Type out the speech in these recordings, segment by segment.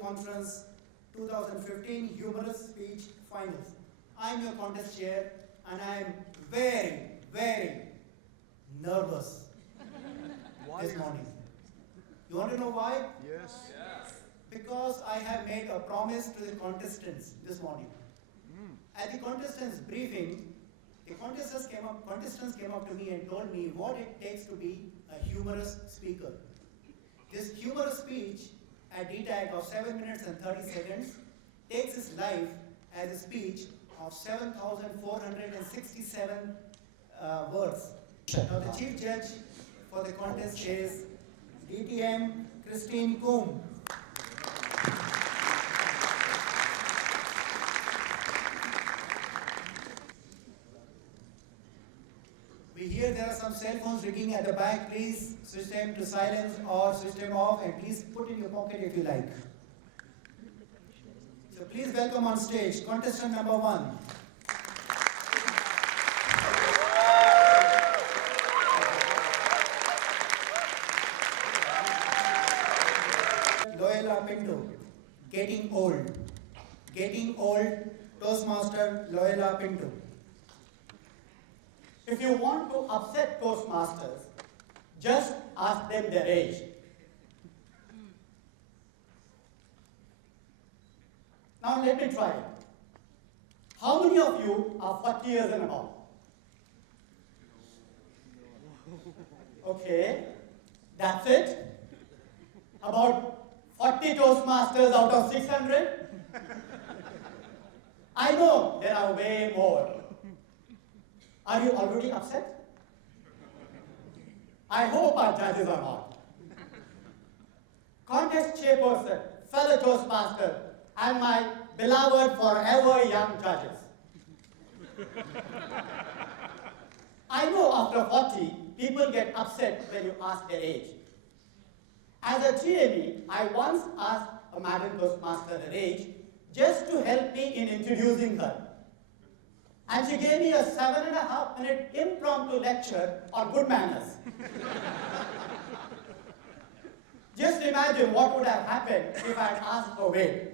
Conference 2015 Humorous Speech Finals. I'm your contest chair and I'm very, very nervous this morning. You want to know why? Yes. Because I have made a promise to the contestants this morning. At the contestants briefing, the contestants came up to me and told me what it takes to be a humorous speaker. This humorous speech at DTAC of 7 minutes and 30 seconds takes its life as a speech of 7,467 words. Now the chief judge for the contest is DTM Christine Coombe. We hear there are some cell phones ringing at the back. Please switch them to silence or switch them off, and please put in your pocket if you like. So please welcome on stage contestant number 1. Loyola Pinto, Getting Old. Getting Old, Toastmaster Loyola Pinto. If you want to upset Toastmasters, just ask them their age. Now let me try it. How many of you are 40 years and above? Okay, that's it. About 40 Toastmasters out of 600? I know there are way more. Are you already upset? I hope our judges are not. Contest chairperson, fellow Toastmaster, and my beloved forever young judges. I know after 40, people get upset when you ask their age. As a GME, I once asked a Madam Toastmaster her age just to help me in introducing her. And she gave me a 7.5-minute impromptu lecture on good manners. Just imagine what would have happened if I had asked for weight.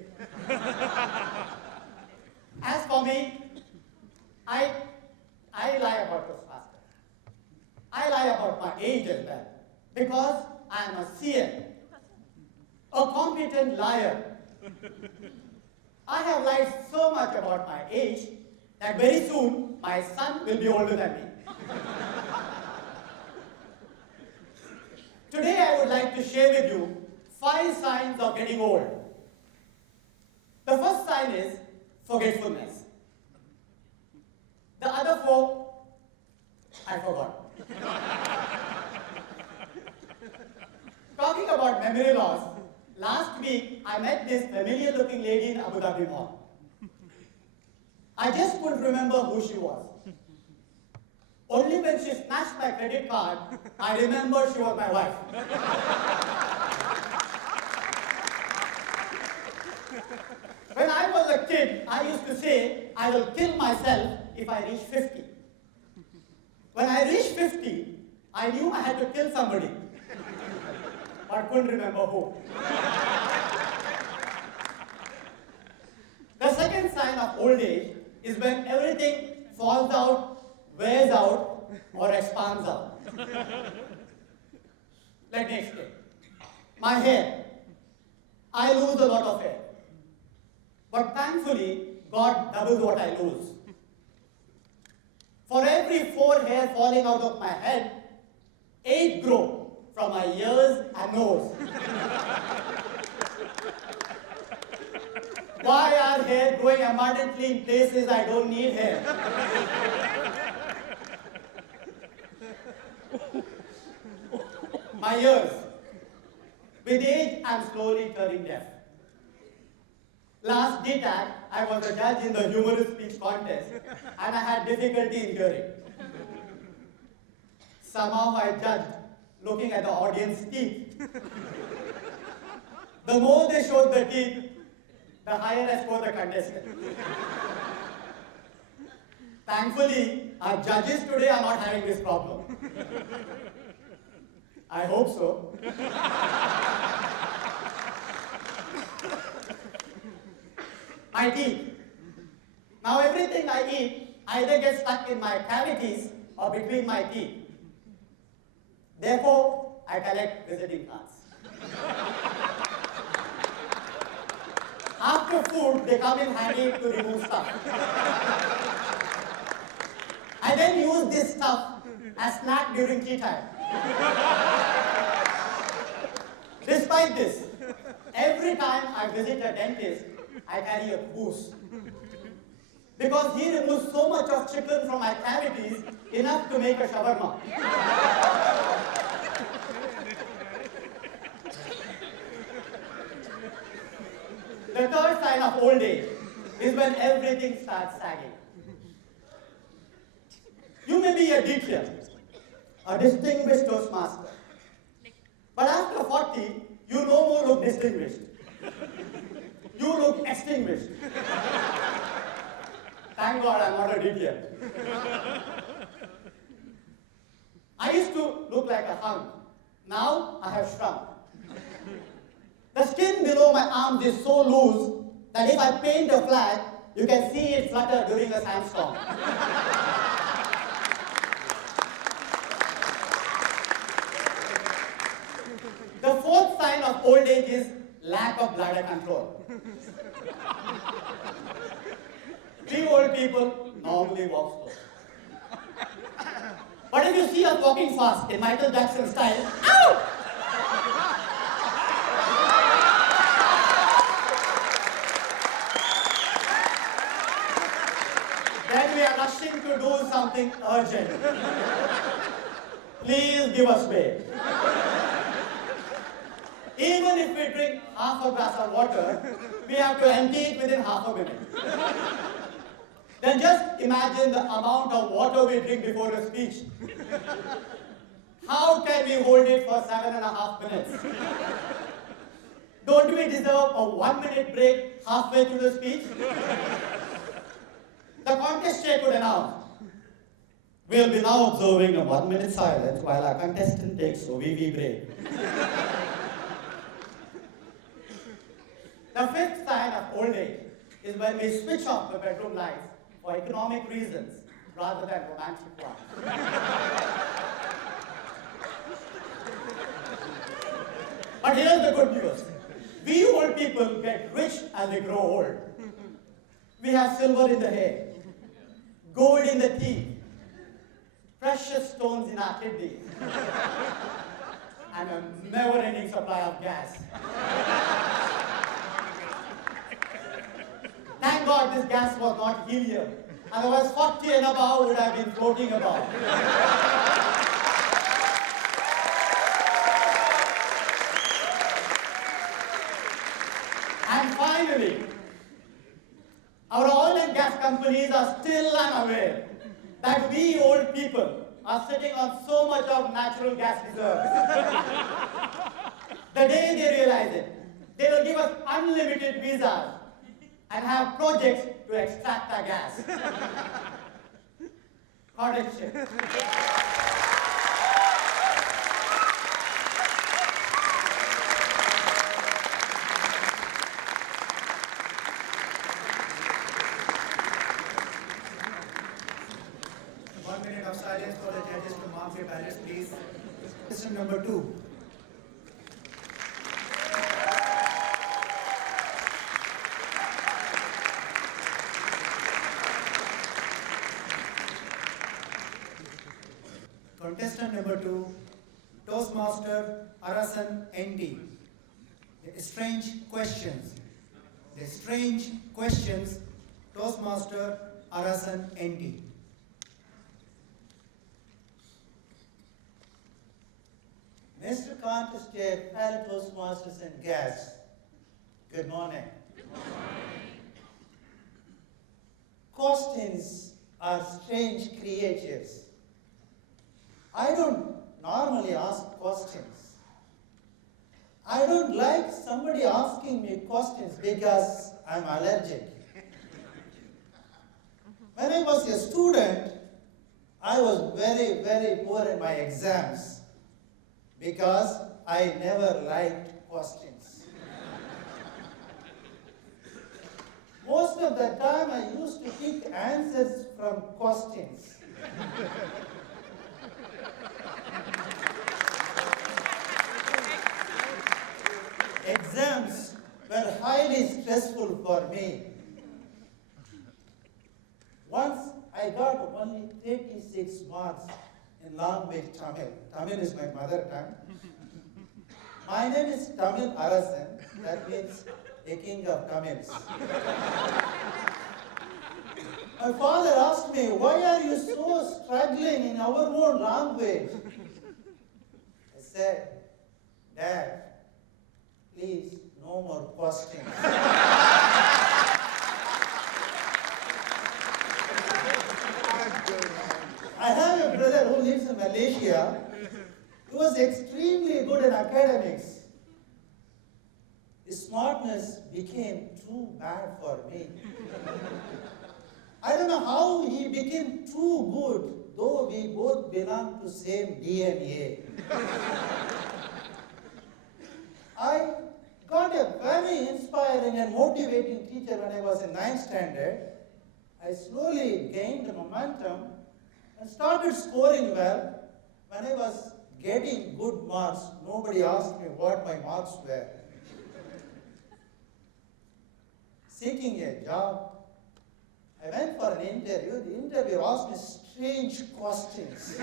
As for me, I lie about Toastmaster. I lie about my age as well, because I am a CM, a competent liar. I have lied so much about my age that very soon my son will be older than me. Today I would like to share with you 5 signs of getting old. The first sign is forgetfulness. The other 4, I forgot. Talking about memory loss, last week I met this familiar looking lady in Abu Dhabi Mall. I just couldn't remember who she was. Only when she snatched my credit card, I remember she was my wife. When I was a kid, I used to say, I will kill myself if I reach 50. When I reached 50, I knew I had to kill somebody, but couldn't remember who. The second sign of old age is when everything falls out, wears out, or expands out. Let me explain. My hair. I lose a lot of hair. But thankfully, God doubles what I lose. For every 4 hair falling out of my head, 8 grow from my ears and nose. Why are hair growing abundantly in places I don't need hair? My ears. With age, I'm slowly turning deaf. Last DTAC, I was a judge in the humorous speech contest, and I had difficulty in hearing. Somehow I judged looking at the audience's teeth. The more they showed the teeth, the higher I scored the contestant. Thankfully, our judges today are not having this problem. I hope so. my teeth. Now everything I eat either gets stuck in my cavities or between my teeth. Therefore, I collect visiting cards. After food, they come in handy to remove stuff. I then use this stuff as snack during tea time. Despite this, every time I visit a dentist, I carry a goose. Because he removes so much of chicken from my cavities, enough to make a shawarma. The third sign of old age is when everything starts sagging. You may be a DTAC, a distinguished Toastmaster. But after 40, you no more look distinguished. You look extinguished. Thank God I'm not a DTAC. I used to look like a hunk. Now I have shrunk. The skin below my arms is so loose that if I paint a flag, you can see it flutter during a sandstorm. The fourth sign of old age is lack of bladder control. We old people normally walk slow. But if you see us walking fast in Michael Jackson style, ow! Then we are rushing to do something urgent. Please give us way. Even if we drink half a glass of water, we have to empty it within half a minute. Then just imagine the amount of water we drink before a speech. How can we hold it for 7.5 minutes? Don't we deserve a 1-minute break halfway through the speech? The contest chair could announce, we'll be now observing a 1-minute silence while our contestant takes a wee break. The fifth sign of old age is when we switch off the bedroom lights for economic reasons rather than romantic ones. But here's the good news. We old people get rich as we grow old. We have silver in the hair, gold in the teeth, precious stones in our kidneys, and a never-ending supply of gas. Thank God this gas was not helium. Otherwise 40 and above would have been floating about. And finally, our oil and gas companies are still unaware that we old people are sitting on so much of natural gas reserves. The day they realize it, they will give us unlimited visas and have projects to extract our gas. Cottage ship. One minute of silence for the judges to mark their ballots, please. Question number 2. Contestant number 2, Toastmaster Arasan ND. The strange questions. The strange questions, Toastmaster Arasan ND. Mr. Contest Chair, fellow Toastmasters and guests, good morning. Good morning. Questions are strange creatures. I don't normally ask questions. I don't like somebody asking me questions because I'm allergic. When I was a student, I was very, very poor in my exams because I never liked questions. Most of the time I used to pick answers from questions. Exams were highly stressful for me. Once I got only 36 marks in language Tamil. Tamil is my mother tongue. My name is Tamil Arasan. That means the king of Tamils. My father asked me, why are you so struggling in our own language? I said, Dad, please, no more questions. I have a brother who lives in Malaysia. He was extremely good in academics. His smartness became too bad for me. I don't know how he became too good, though we both belong to same DNA. I got a very inspiring and motivating teacher when I was in 9th standard. I slowly gained momentum and started scoring well. When I was getting good marks, nobody asked me what my marks were. Seeking a job, I went for an interview. The interviewer asked me strange questions.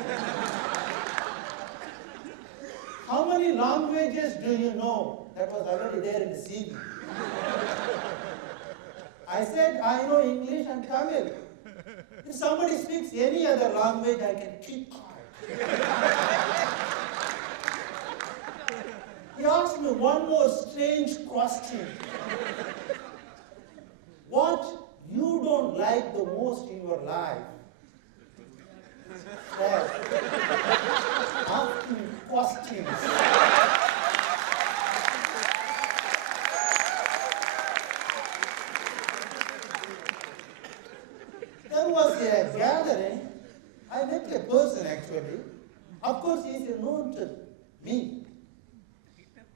How many languages do you know? That was already there in the CV. I said, I know English and Tamil. If somebody speaks any other language, I can keep quiet. He asked me one more strange question. What you don't like the most in your life? Dad, ask me questions. There was a gathering. I met a person actually. Of course, he is known to me.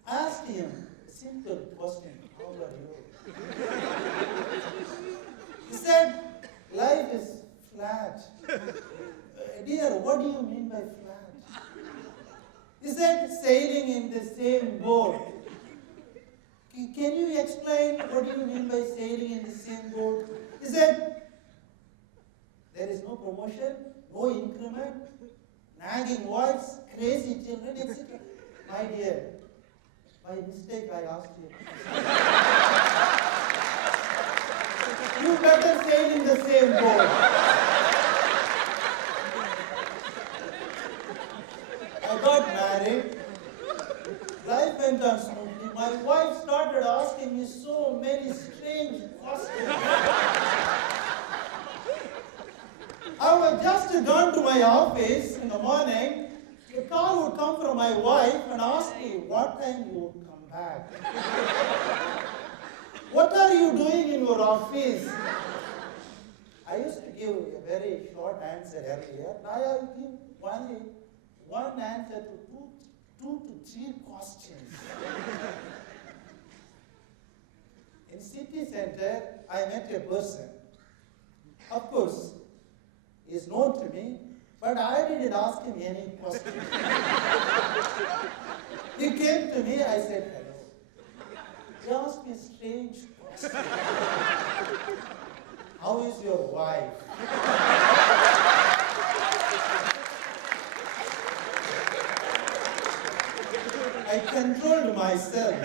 I asked him a simple question. How are you? He said, life is flat. Dear, what do you mean by flat? He said, sailing in the same boat. Can you explain what do you mean by sailing in the same boat? He said, there is no promotion, no increment, nagging wives, crazy children, etc. My dear, by mistake I asked you. You better sail in the same boat. I got married. Life went on smoothly. My wife started asking me so many strange questions. I was just gone to my office in the morning. A call would come from my wife and ask me what time you would come back. What are you doing in your office? I used to give a very short answer earlier. Now I will give only one answer to two to three questions. In city center, I met a person. Of course, he is known to me, but I didn't ask him any questions. He came to me, I said hello. He asked me a strange question. How is your wife? I controlled myself.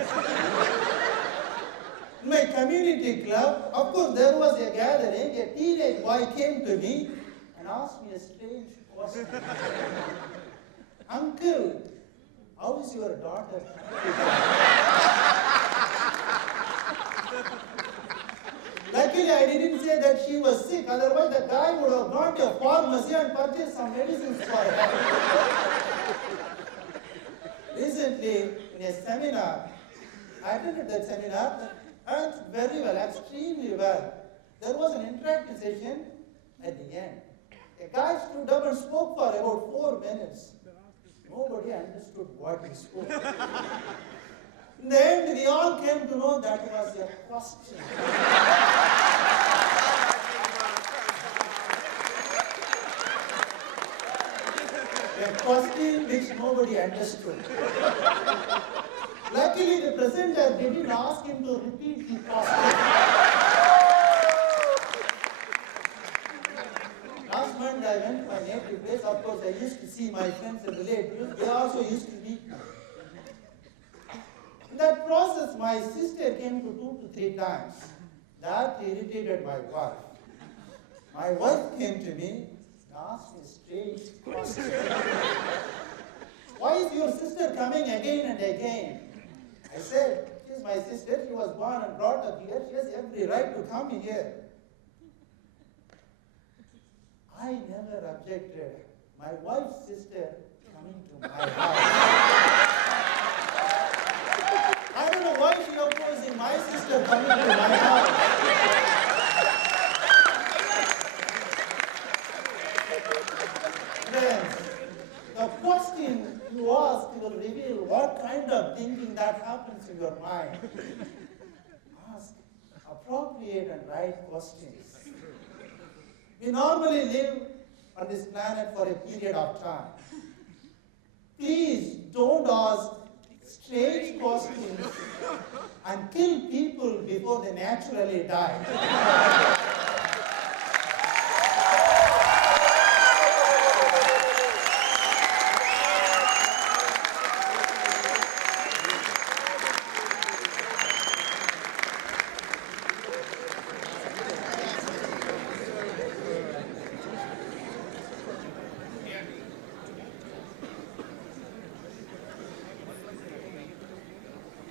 In my community club, of course, there was a gathering. A teenage boy came to me and asked me a strange question. Uncle, how is your daughter? Luckily, I didn't say that she was sick. Otherwise, the guy would have gone to a pharmacy and purchased some medicines for her. Recently, in a seminar, I attended that seminar and very well, extremely well. There was an interactive session at the end. A guy stood up and spoke for about 4 minutes. Nobody understood what he spoke. In the end, we all came to know that was a question. nobody understood. Luckily, the presenter didn't ask him to repeat the costume. Last month I went to my native place. Of course, I used to see my friends and relatives. They also used to meet me. In that process, my sister came to 2 to 3 times. That irritated my wife. My wife came to me and asked me straight question. Why is your sister coming again and again? I said, she is my sister. She was born and brought up here. She has every right to come here. I never objected. My wife's sister coming to my house. I don't know why she opposing my sister coming to my house. Friends, the question you ask will reveal what kind of thinking that happens in your mind. Ask appropriate and right questions. We normally live on this planet for a period of time. Please don't ask strange questions and kill people before they naturally die.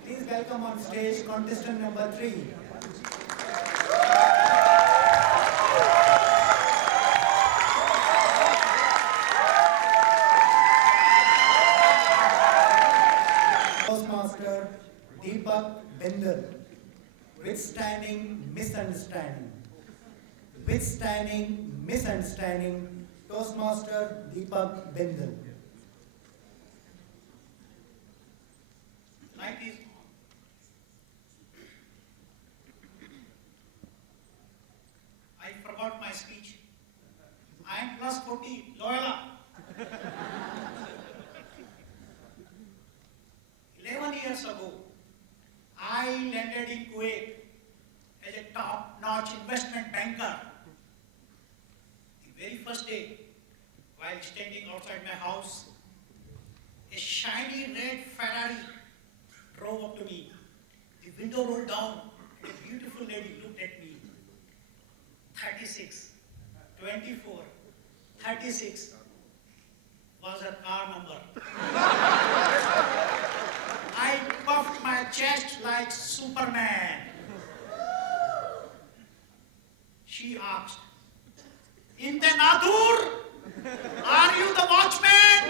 Please welcome on stage contestant number 3. Toastmaster DEEPAK BINDAL. Withstanding misunderstanding. Withstanding misunderstanding. Toastmaster DEEPAK BINDAL. Light is on. I forgot my speech. I am plus 40, Loyola. 11 years ago, I landed in Kuwait as a top-notch investment banker. The very first day, while standing outside my house, a shiny red Ferrari drove up to me. The window rolled down. A beautiful lady looked at me. 36, 24, 36 was her car number. I puffed my chest like Superman. She asked, "Intenadur, are you the watchman?"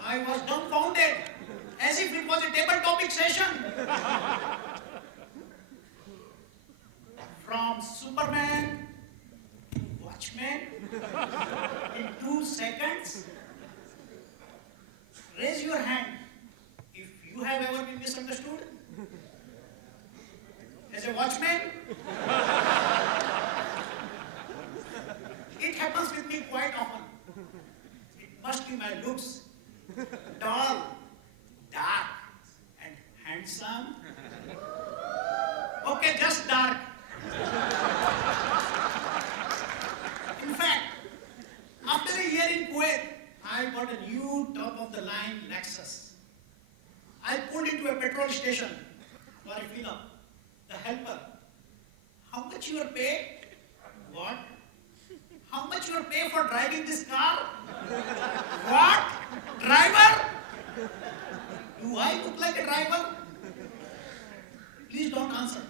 I was dumbfounded, as if it was a table topic session. From Superman to Watchman in 2 seconds. Raise your hand if you have ever been misunderstood as a watchman. It happens with me quite often. It must be my looks. Tall, dark, and handsome. Okay, just dark. In fact, after a year in Kuwait, I got a new top-of-the-line Lexus. I pulled into a petrol station for a fill-up. The helper, "How much you are paid?" "What? How much you are paid for driving this car?" "What? Driver? Do I look like a driver?" Please don't answer.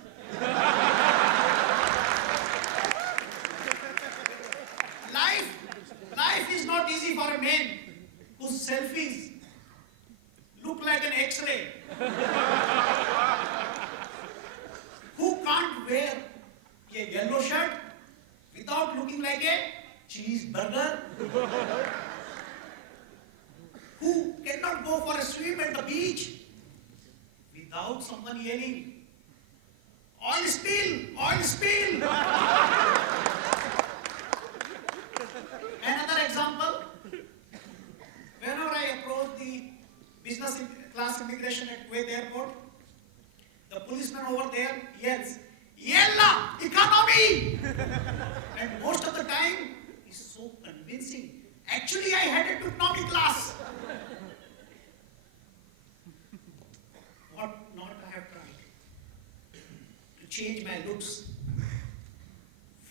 Life is not easy for a man whose selfies look like an X-ray. Who can't wear a yellow shirt without looking like a cheeseburger? Who cannot go for a swim at the beach without someone yelling, "Oil spill! Oil spill!" Another example, whenever I approach the business class immigration at Kuwait airport, the policeman over there yells, "Yalla, economy!" And most of the time, it's so convincing. Actually, I had a economy class. What not I have tried to change my looks.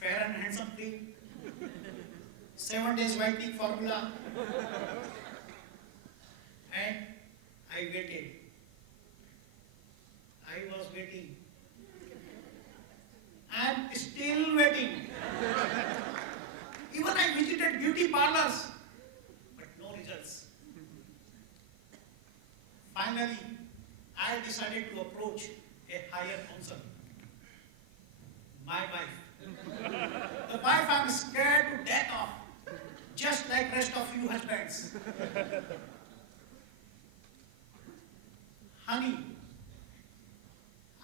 Fair and handsome cream, 7 days whitening formula, and I waited. I was waiting. I'm still waiting. Even I visited beauty parlors, but no results. Finally, I decided to approach a higher counsel, my wife. The wife I'm scared to death of, just like rest of you husbands. Honey,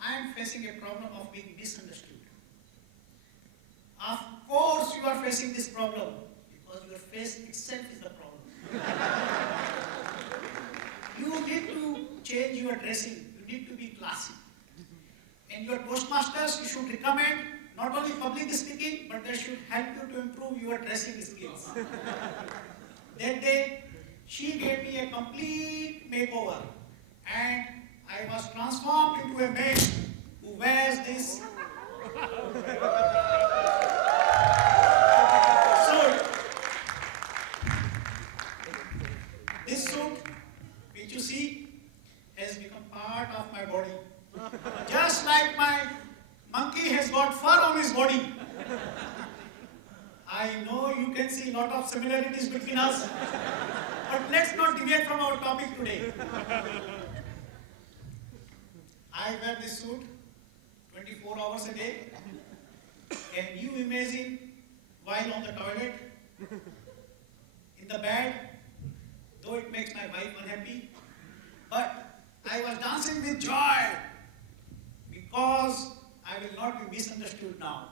I am facing a problem of being misunderstood. Of course you are facing this problem, because your face itself is the problem. You need to change your dressing. You need to be classy. In your Toastmasters, you should recommend not only public speaking, but they should help you to improve your dressing skills. That day, she gave me a complete makeover, and I was transformed into a man who wears this suit. This suit, which you see, has become part of my body. Just like my monkey has got fur on his body. I know you can see a lot of similarities between us, but let's not deviate from our topic today. I wear this suit 24 hours a day. Can you imagine while on the toilet, in the bed, though it makes my wife unhappy, but I was dancing with joy because I will not be misunderstood now.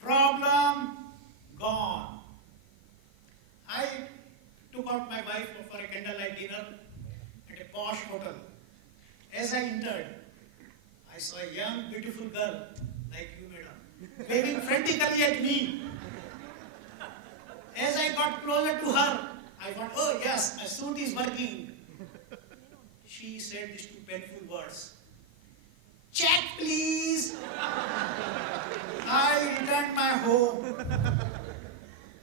Problem gone. I took out my wife for a candlelight dinner at a posh hotel. As I entered, I saw a young, beautiful girl like you, madam, waving frantically at me. As I got closer to her, I thought, oh yes, my suit is working. She said these two painful words. Check, please. I returned my home.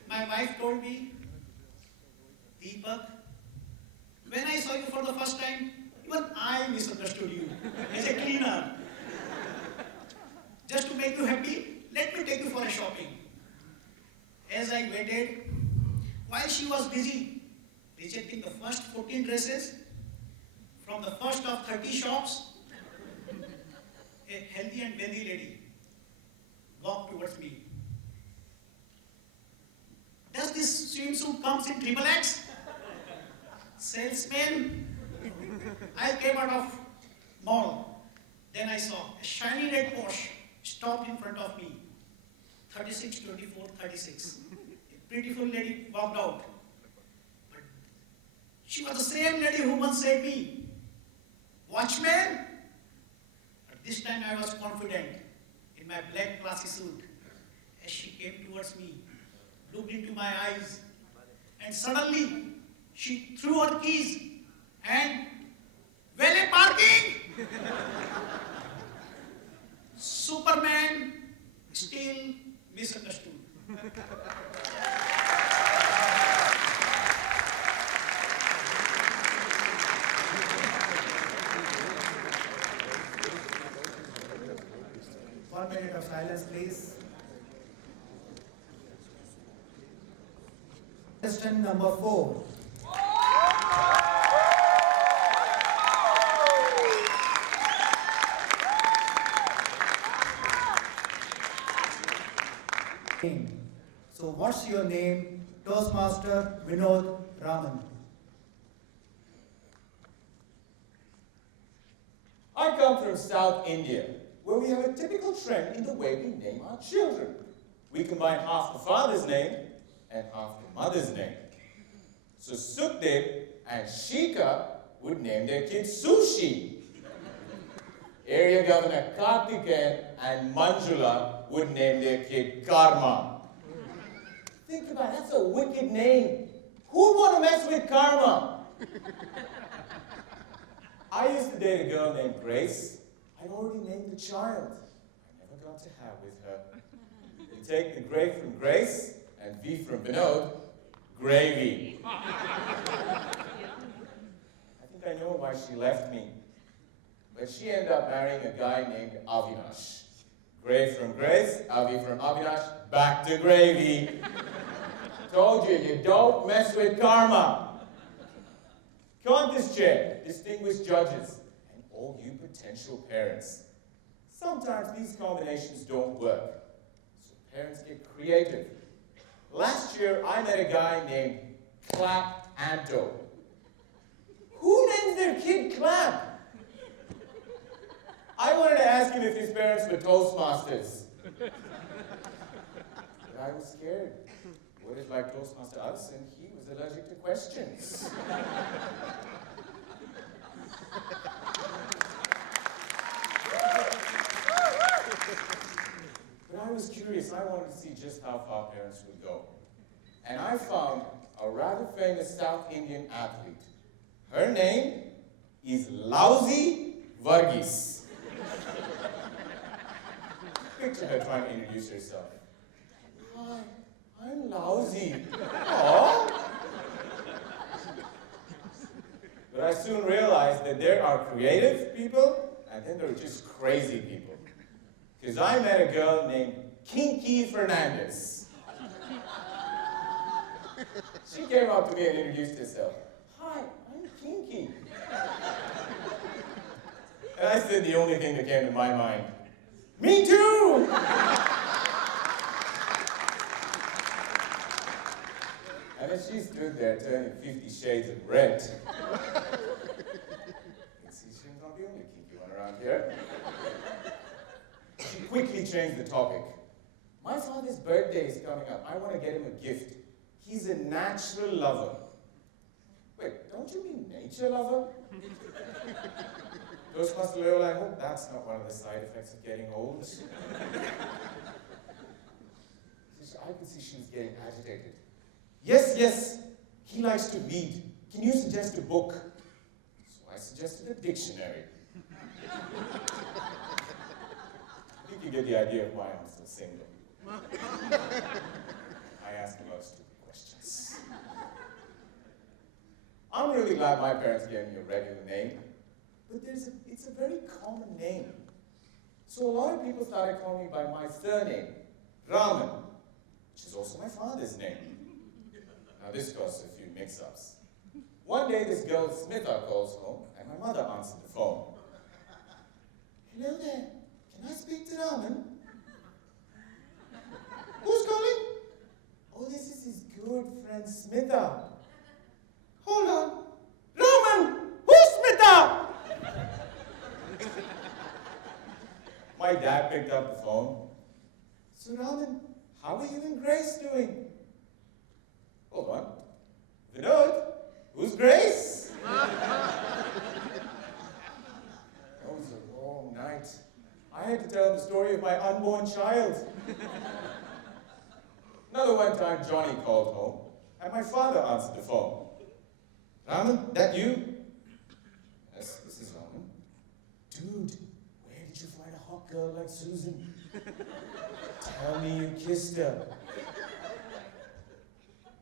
My wife told me, Deepak, when I saw you for the first time, even I misunderstood you as a cleaner. Just to make you happy, let me take you for a shopping. As I waited, while she was busy rejecting the first 14 dresses from the first of 30 shops, a healthy and wealthy lady walked towards me. Does this swimsuit comes in XXX? Salesman? I came out of mall. Then I saw a shiny red Porsche stopped in front of me. 36, 24, 36. A beautiful lady walked out. But she was the same lady who once said me, watchman? But this time I was confident in my black classy suit. As she came towards me, looked into my eyes, and suddenly she threw her keys and valet parking! Superman still misunderstood. One minute of silence, please. Question number 4. So what's your name? Toastmaster Vinod Raman. I come from South India, where we have a typical trend in the way we name our children. we combine half the father's name and half the mother's name. So Sukhdev and Shika would name their kid Sushi. Area Governor Karthikeyan and Manjula would name their kid Karma. Think about it, that's a wicked name. Who'd want to mess with Karma? I used to date a girl named Grace. I'd already named the child. I never got to have with her. You take the Gray from Grace and V from Vinod, Gravy. I think I know why she left me. But she ended up marrying a guy named Avinash. Gray from Grace, Avi from Avinash, back to Gravy. Told you, you don't mess with Karma. Contest chair, distinguished judges, and all you potential parents. Sometimes these combinations don't work, so parents get creative. Last year, I met a guy named Clap Anto. Who names their kid Clap? I wanted to ask him if his parents were Toastmasters. But I was scared. What if, like Toastmaster Allison, he was allergic to questions? But I was curious. I wanted to see just how far parents would go. And I found a rather famous South Indian athlete. Her name is Lousy Varghese. Picture her trying to introduce herself. Hi, I'm lousy. Aww. But I soon realized that there are creative people, and then there are just crazy people. Because I met a girl named Kinky Fernandez. She came up to me and introduced herself. Hi, I'm Kinky. And I said the only thing that came to my mind. Me too! And as she stood there turning 50 shades of red, you see, she's not the only kinky one around here. She quickly changed the topic. My father's birthday is coming up. I want to get him a gift. He's a natural lover. Wait, don't you mean nature lover? Toastmaster Loyola, I hope that's not one of the side effects of getting old. I could see she was getting agitated. Yes, yes, he likes to read. Can you suggest a book? So I suggested a dictionary. I think you get the idea of why I'm still single. I ask a lot of stupid questions. I'm really glad my parents gave me a regular name, but it's a very common name. So a lot of people started calling me by my surname, Raman, which is also my father's name. Now this caused a few mix-ups. One day this girl, Smitha, calls home, and my mother answered the phone. Hello there, can I speak to Raman? Who's calling? Oh, this is his good friend Smitha. Hold on. Raman, who's Smitha? My dad picked up the phone. So Raman, how are you and Grace doing? Hold on. Vinod, who's Grace? That was a long night. I had to tell him the story of my unborn child. Another one time, Johnny called home, and my father answered the phone. Raman, that you? Yes, this is Raman. Dude, where did you find a hot girl like Susan? Tell me you kissed her.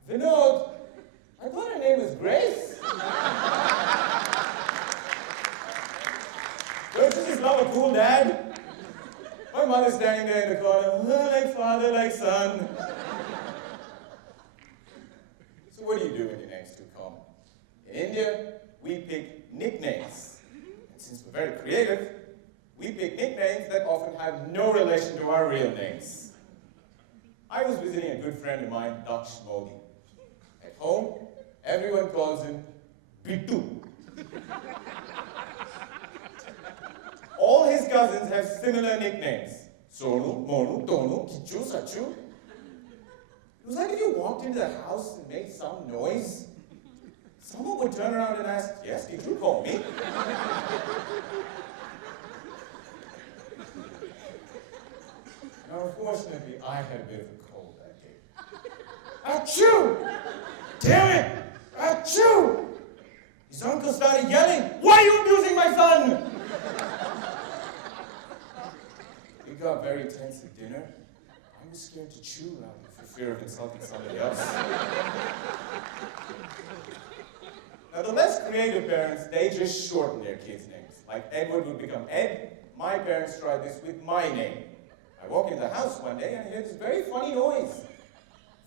Vinod, I thought her name was Grace. Don't you just love a cool dad? My mother's standing there in the corner, like father, like son. So what do you do when your name's too common? In India, we pick nicknames. And since we're very creative, we pick nicknames that often have no relation to our real names. I was visiting a good friend of mine, Daksh Modi. At home, everyone calls him Bittu. All his cousins have similar nicknames. Sonu, Monu, Tonu, Kichu, Sachu. was like if you walked into the house and made some noise, someone would turn around and ask, yes, did you call me? Now, unfortunately, I had a bit of a cold that day. Achoo! Damn it! Achoo! His uncle started yelling, why are you abusing my son? We got very tense at dinner. I was scared to chew loudly for fear of insulting somebody else. Now, the less creative parents, they just shorten their kids' names. Like Edward would become Ed. My parents tried this with my name. I walk into the house one day and I hear this very funny noise.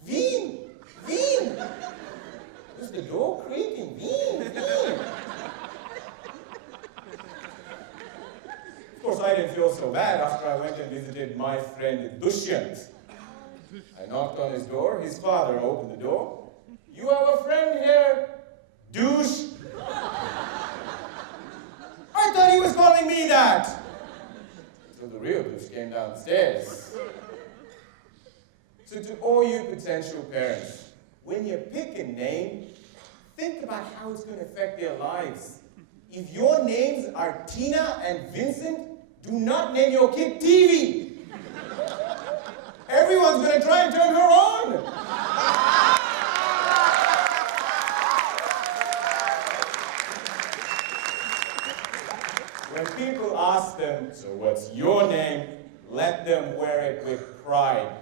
Veen! Veen! It was the door creaking. Veen! Veen! Of course, I didn't feel so bad after I went and visited my friend Dushyant. I knocked on his door. His father opened the door. You have a friend here, douche. I thought he was calling me that. So the real douche came downstairs. So to all you potential parents, when you pick a name, think about how it's going to affect their lives. If your names are Tina and Vincent, do not name your kid TV. Everyone's going to try and turn her on. When people ask them, so what's your name? Let them wear it with pride.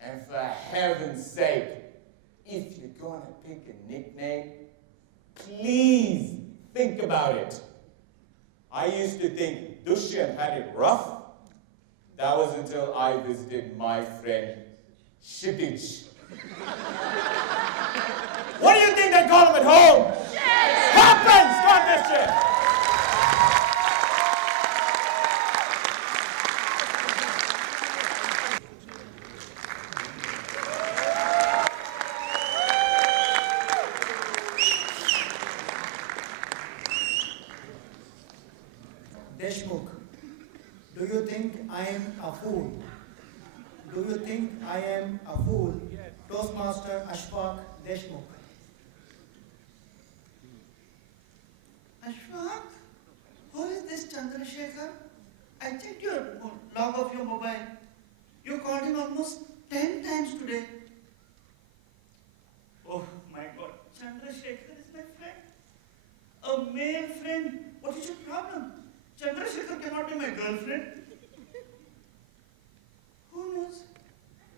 And for heaven's sake, if you're going to pick a nickname, please think about it. I used to think Dushyant had it rough. That was until I visited my friend Shitij. What do you think they call him at home? Happens! Start this shit! DESHMUKH, do you think I am a fool? Do you think I am a fool? Toastmaster ASHFAQUE DESHMUKH. ASHFAQUE, who is this Chandrasekhar? I checked your log of your mobile. You called him almost 10 times today. Oh my God, Chandrasekhar is my friend. A male friend. What is your problem? Chandrasekhar cannot be my girlfriend. Who knows?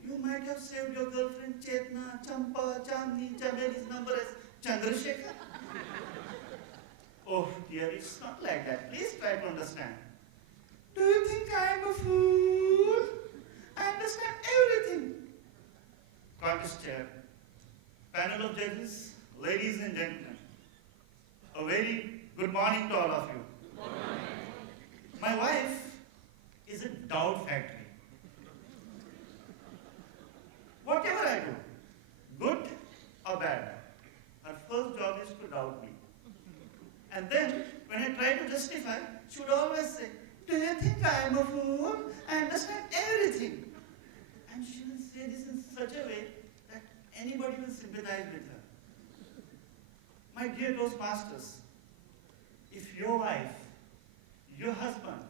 You might have saved your girlfriend Chetna, Champa, Chandni, Chaveli's number as Chandrasekhar. Oh dear, it's not like that. Please try to understand. Do you think I am a fool? I understand everything. Contest chair, panel of judges, ladies and gentlemen, a very good morning to all of you. Good morning. My wife is a doubt factory. Whatever I do, good or bad, her first job is to doubt me. And then, when I try to justify, she would always say, do you think I am a fool? I understand everything. And she will say this in such a way that anybody will sympathize with her. My dear Toastmasters, if your wife, your husband,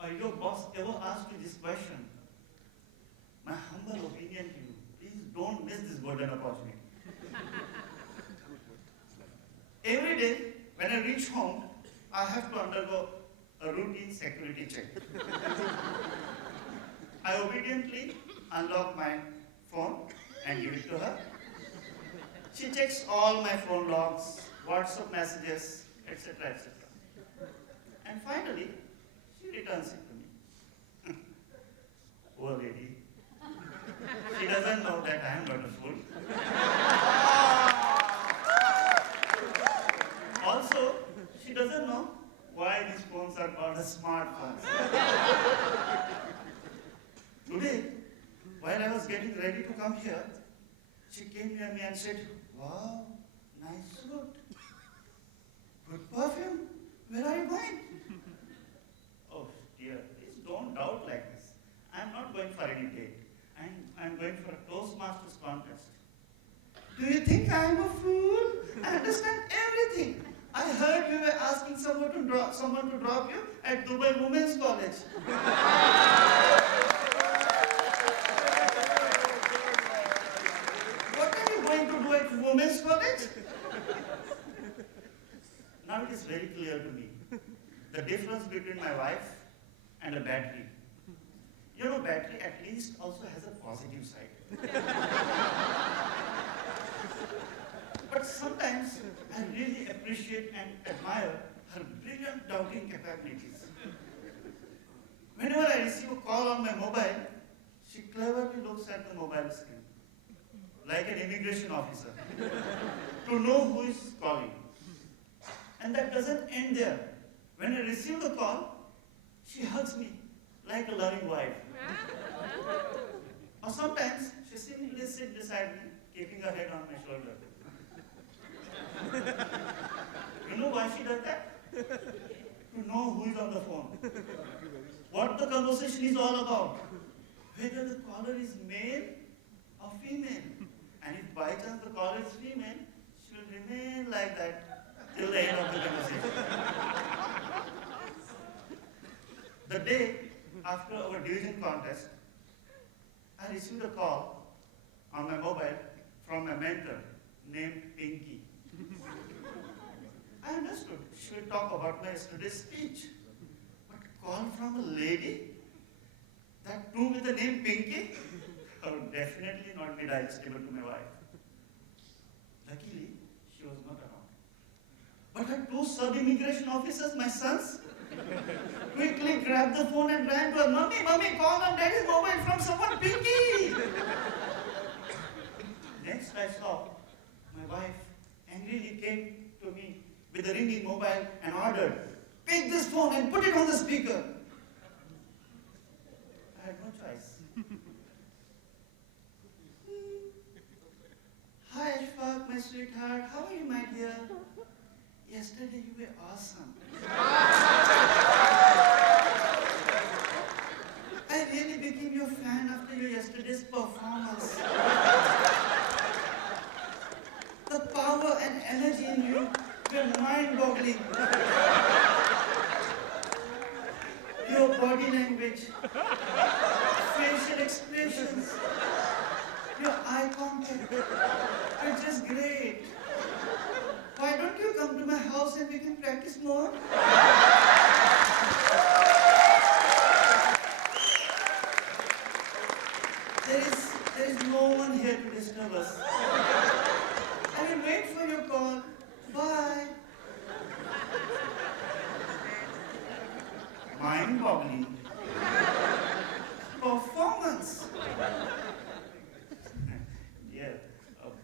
or your boss ever asks you this question, my humble opinion to you, please don't miss this golden opportunity. Every day, when I reach home, I have to undergo a routine security check. I obediently unlock my phone and give it to her. She checks all my phone logs, WhatsApp messages, etc., etc. And finally, she returns it to me. Poor lady. She doesn't know that I am not a fool. Also, she doesn't know why these phones are called smartphones. Today, while I was getting ready to come here, she came near me and said, wow, nice suit. Good perfume. Where are you going? Oh dear, please don't doubt like this. I'm not going for any date. I'm going for a Toastmasters someone to drop you at Dubai Women's College. What are you going to do at Women's College? Now it is very clear to me the difference between my wife and a battery. You know, battery at least also has a positive side. But sometimes I really appreciate and admire her brilliant doubting capabilities. Whenever I receive a call on my mobile, she cleverly looks at the mobile screen, like an immigration officer, to know who is calling. And that doesn't end there. When I receive the call, she hugs me like a loving wife. Or sometimes she simply sits beside me, keeping her head on my shoulder. You know why she does that? To know who is on the phone. What the conversation is all about. Whether the caller is male or female. And if by chance the caller is female, she will remain like that till the end of the conversation. The day after our division contest, I received a call on my mobile from a mentor named Pinky. I understood she will talk about my yesterday's speech. But call from a lady? That too with the name Pinky? Would definitely not be digestible to my wife. Luckily, she was not around. But her two sub-immigration officers, my sons, quickly grabbed the phone and ran to her. Mummy, call on daddy's mobile from someone, Pinky! Next I saw my wife angrily came to me with a ringing mobile and ordered, pick this phone and put it on the speaker. I had no choice. Hi ASHFAQUE, my sweetheart. How are you, my dear? Yesterday you were awesome. I really became your fan after your yesterday's performance. The power and energy in you were mind-boggling. Your body language, facial expressions, your eye contact were just great. Why don't you come to my house and we can practice more? There is no one here to disturb us. I will wait for your call. Bye. Mind-boggling. Performance. Dear,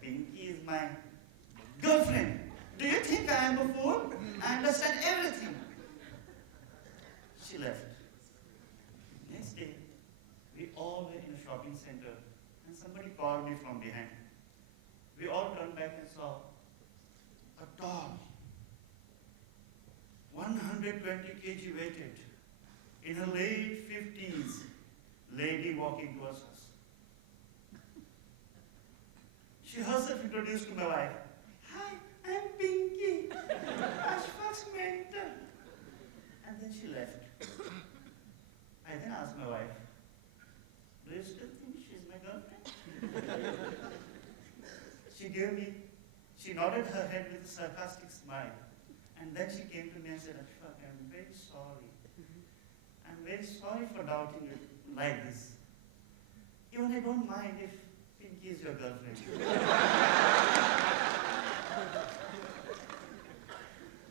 Pinky is my girlfriend. Do you think I am a fool? I understand everything. She left. Next day, we all were in a shopping center and somebody called me from behind. We all turned back and saw a tall, 120 kg weighted, in her late 50s, lady walking towards us. She herself introduced to my wife. Hi, I'm Pinky, ASHFAQUE's mentor. And then she left. I then asked my wife, do you still think she's my girlfriend? She nodded her head with a sarcastic smile. And then she came to me and said, ASHFAQUE, I'm very sorry. I'm very sorry for doubting you like this. Even I don't mind if Pinky is your girlfriend.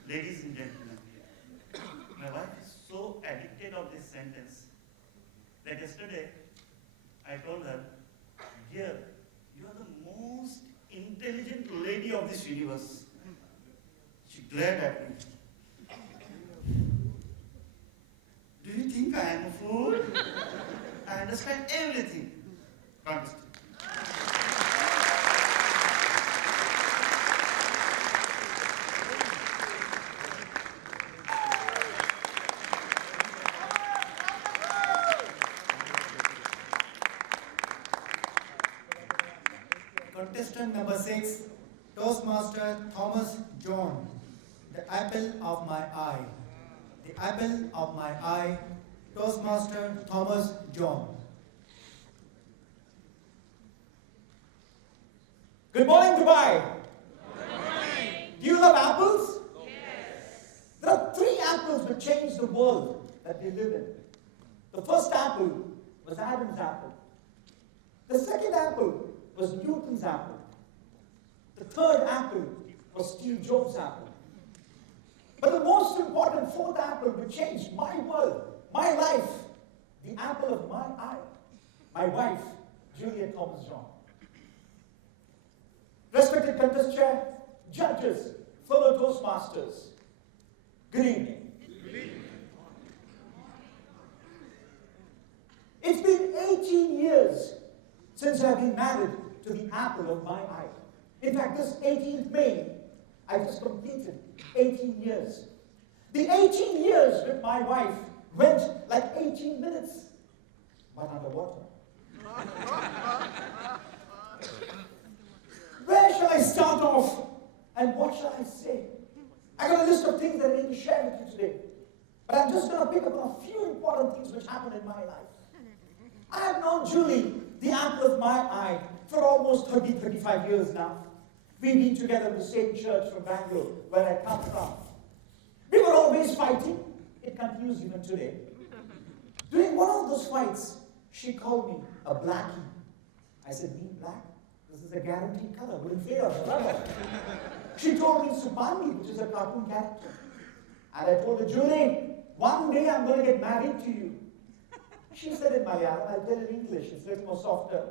Ladies and gentlemen, my wife is so addicted of this sentence that yesterday I told her, dear, you are the most intelligent lady of this universe. She glared at me. Do you think I am a fool? I understand everything. Contestant. Contestant number 6, Toastmaster Thomas John, the apple of my eye. the apple of my eye, Toastmaster Thomas John. Good morning, Dubai. Good morning. Do you love apples? Yes. There are 3 apples that changed the world that we live in. The first apple was Adam's apple. The second apple was Newton's apple. The third apple was Steve Jobs' apple. But the most important 4th apple which changed my world, my life, the apple of my eye, my wife, Juliet Thomas John. Respected contest chair, judges, fellow Toastmasters, good evening. Good evening. It's been 18 years since I've been married to the apple of my eye. In fact, this 18th May, I just completed 18 years. The 18 years with my wife went like 18 minutes, but underwater. Where shall I start off and what shall I say? I got a list of things that I need to share with you today. But I'm just going to pick up on a few important things which happened in my life. I have known Julie, the apple of my eye, for almost 35 years now. We've been together in the same church from Bangalore, where I come from. We were always fighting. It continues even today. During one of those fights, she called me a blackie. I said, me black? This is a guaranteed color. Wouldn't fade out forever. She told me Supandi, which is a cartoon character. And I told her, Julie, one day I'm going to get married to you. She said in Malayalam, I'll tell her in English, it's a little more softer.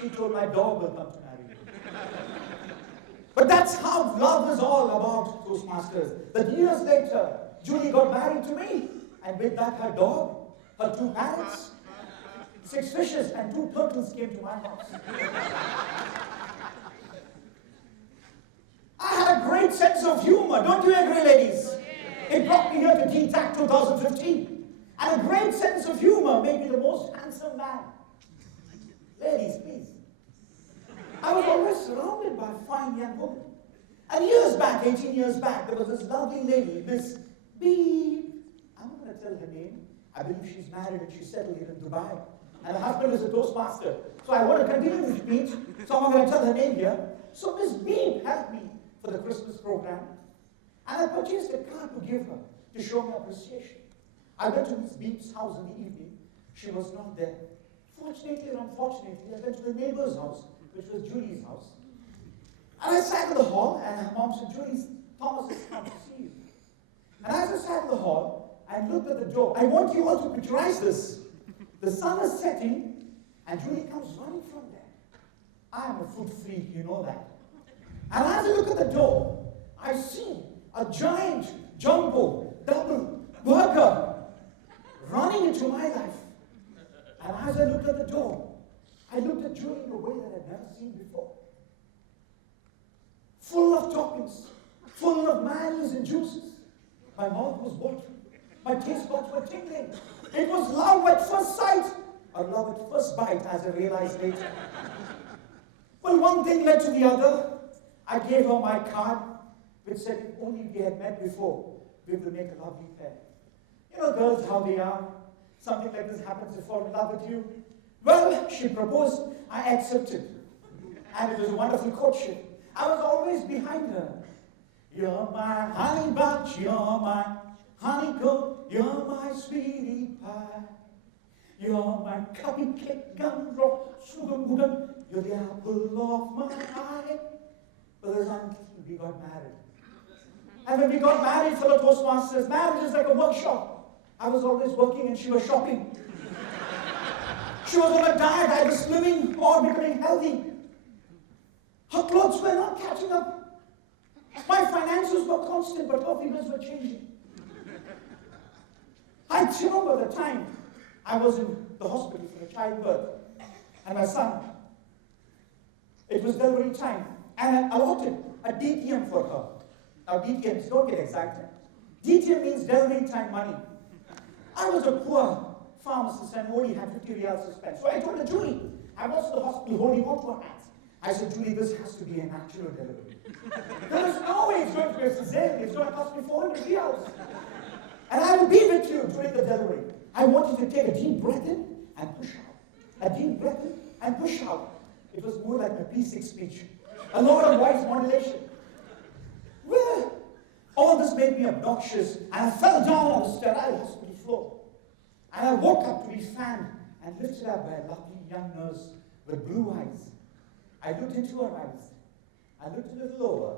She told my dog will come to marry you. But that's how love is all about, Toastmasters. That years later, Julie got married to me. And with that, her dog, her 2 parrots, 6 fishes, and 2 turtles came to my house. I had a great sense of humor. Don't you agree, ladies? It brought me here to DTAC 2015. And a great sense of humor made me the most handsome man. Ladies, please. I was always surrounded by fine young women. And years back, 18 years back, there was this lovely lady, Miss Beep. I'm not going to tell her name. I believe she's married and she's settled here in Dubai. And her husband is a Toastmaster. So I want to continue this speech, so I'm not going to tell her name here. So Miss Beep helped me for the Christmas program. And I purchased a card to give her to show my appreciation. I went to Miss Beep's house in the evening. She was not there. Fortunately or unfortunately, I went to the neighbor's house, which was Julie's house. And I sat in the hall, and her mom said, Julie, Thomas has come to see you. And as I sat in the hall, I looked at the door. I want you all to picturize this. The sun is setting, and Julie comes running from there. I am a food freak, you know that. And as I look at the door, I see a giant, jumbo, double burger running into my life. And as I looked at the door, I looked at Julie in a way that I'd never seen before. Full of toppings, full of mayonnaise and juices. My mouth was watering. My taste buds were tingling. It was love at first sight, or love at first bite, as I realized later. Well, one thing led to the other. I gave her my card, which said, if only we had met before, we will make a lovely pair. You know, girls, how they are. Something like this happens to fall in love with you. Well, she proposed, I accepted. And it was a wonderful courtship. I was always behind her. You're my honey bunch, you're my honeycomb, you're my sweetie pie. You're my cupcake gumdrop, sugar pudding, you're the apple of my eye. But there's until we got married. And when we got married, fellow Toastmasters, marriage is like a workshop. I was always working and she was shopping. She was on a diet, either slimming or becoming healthy. Her clothes were not catching up. My finances were constant, but her figures were changing. I remember the time I was in the hospital for a childbirth, and my son, it was delivery time, and I allotted a DTM for her. Now DTMs, don't get excited. DTM means delivery time money. I was a poor pharmacist and only had 50 riyals to spend. So I told her, Julie, I was to the hospital holding on to her hands. I said, Julie, this has to be a natural delivery. There is no way it's going to be a cesarean. It's going to cost me 400 riyals. And I will be with you during the delivery. I want you to take a deep breath in and push out. A deep breath in and push out. It was more like my P6 speech. A lot of voice modulation. Well, all this made me obnoxious, and I fell down on the sterile hospital floor. And I woke up to be fanned and lifted up by a lovely young nurse with blue eyes. I looked into her eyes. I looked a little lower,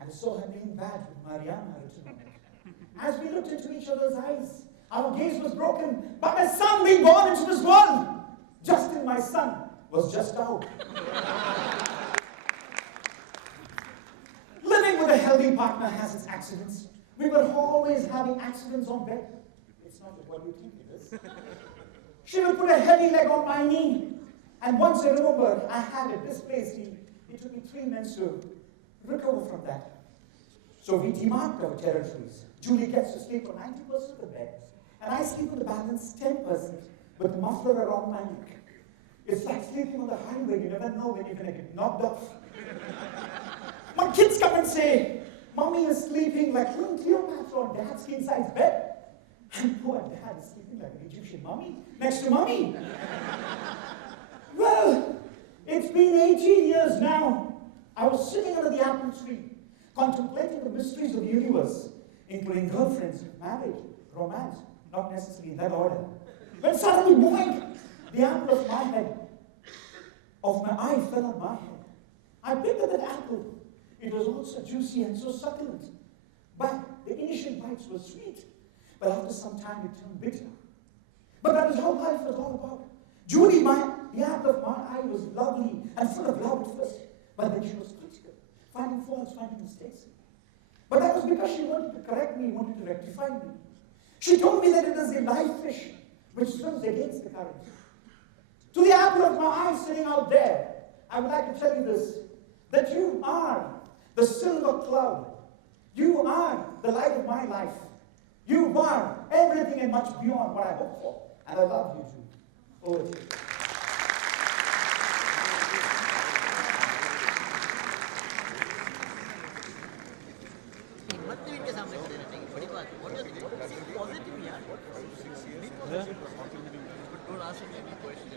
and I saw her name badge with Mariana written on it. As we looked into each other's eyes, our gaze was broken by my son being born into this world. Justin, my son, was just out. Living with a healthy partner has its accidents. We were always having accidents on bed. It's not what you think it is. She would put a heavy leg on my knee. And once I remembered I had it displaced, it took me 3 months to recover from that. So we demarked our territories. Julie gets to sleep on 90% of the bed, and I sleep on the balance 10% with the muffler around my neck. It's like sleeping on the highway. You never know when you're going to get knocked off. My kids come and say, Mommy is sleeping like Queen Cleopatra on Dad's king-size bed. And poor Dad is sleeping like an Egyptian mummy next to Mommy. Well, it's been 18 years now. I was sitting under the apple tree, contemplating the mysteries of the universe, including girlfriends, marriage, romance, not necessarily in that order. When suddenly, boing, the apple of my eye fell on my head. I picked up that apple. It was also juicy and so succulent. But the initial bites were sweet. But after some time, it turned bitter. But that is how life was all about. Julie, the apple of my eye, was lovely and full of love at first. But then she was critical, finding faults, finding mistakes. But that was because she wanted to correct me, wanted to rectify me. She told me that it is a live fish which swims against the current. To the apple of my eye sitting out there, I would like to tell you this, that you are the silver cloud. You are the light of my life. You are everything and much beyond what I hope for. And I love you too. Over to you. के सामने खड़े रहने की बड़ी बात है. What is positive यार? Don't ask me any question.